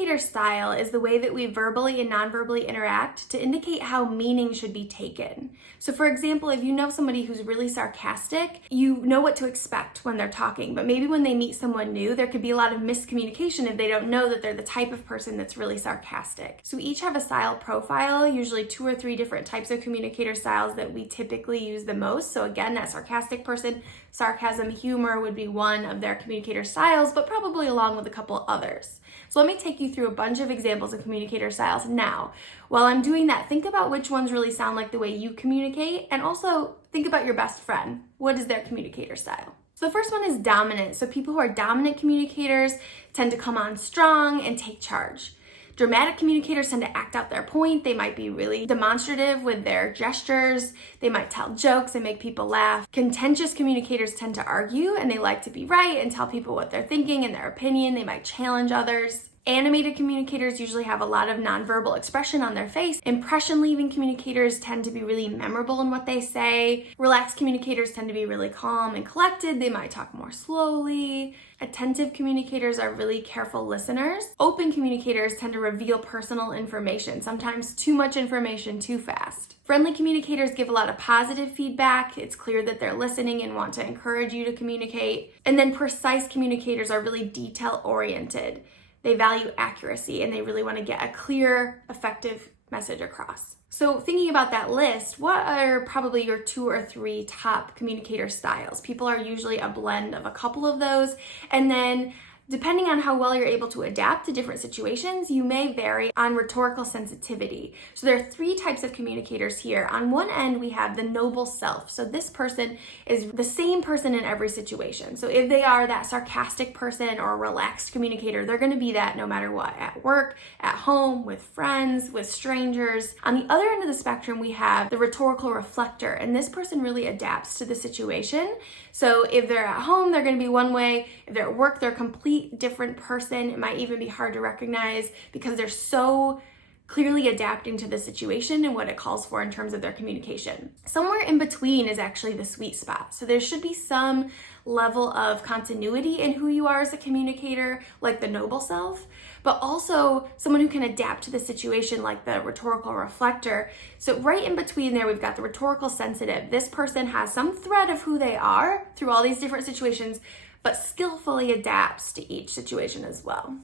communicator style is the way that we verbally and non-verbally interact to indicate how meaning should be taken. So for example, if you know somebody who's really sarcastic, you know what to expect when they're talking, but maybe when they meet someone new, there could be a lot of miscommunication if they don't know that they're the type of person that's really sarcastic. So we each have a style profile, usually 2 or 3 different types of communicator styles that we typically use the most. So again, that sarcastic person, sarcasm, humor would be one of their communicator styles, but probably along with a couple others. So let me take you through a bunch of examples of communicator styles now. While I'm doing that, think about which ones really sound like the way you communicate, and also think about your best friend. What is their communicator style? So the first one is dominant. So people who are dominant communicators tend to come on strong and take charge. Dramatic communicators tend to act out their point. They might be really demonstrative with their gestures. They might tell jokes and make people laugh. Contentious communicators tend to argue, and they like to be right and tell people what they're thinking and their opinion. They might challenge others. Animated communicators usually have a lot of nonverbal expression on their face. Impression-leaving communicators tend to be really memorable in what they say. Relaxed communicators tend to be really calm and collected. They might talk more slowly. Attentive communicators are really careful listeners. Open communicators tend to reveal personal information, sometimes too much information too fast. Friendly communicators give a lot of positive feedback. It's clear that they're listening and want to encourage you to communicate. And then precise communicators are really detail-oriented. They value accuracy and they really want to get a clear, effective message across. So thinking about that list, what are probably your 2 or 3 top communicator styles? People are usually a blend of a couple of those, and then depending on how well you're able to adapt to different situations, you may vary on rhetorical sensitivity. So there are 3 types of communicators here. On one end, we have the noble self. So this person is the same person in every situation. So if they are that sarcastic person or a relaxed communicator, they're going to be that no matter what, at work, at home, with friends, with strangers. On the other end of the spectrum, we have the rhetorical reflector, and this person really adapts to the situation. So if they're at home, they're going to be one way. If they're at work, they're a complete different person. It might even be hard to recognize because they're so clearly adapting to the situation and what it calls for in terms of their communication. Somewhere in between is actually the sweet spot. So there should be some level of continuity in who you are as a communicator, like the noble self, but also someone who can adapt to the situation, like the rhetorical reflector. So right in between there, we've got the rhetorical sensitive. This person has some thread of who they are through all these different situations, but skillfully adapts to each situation as well.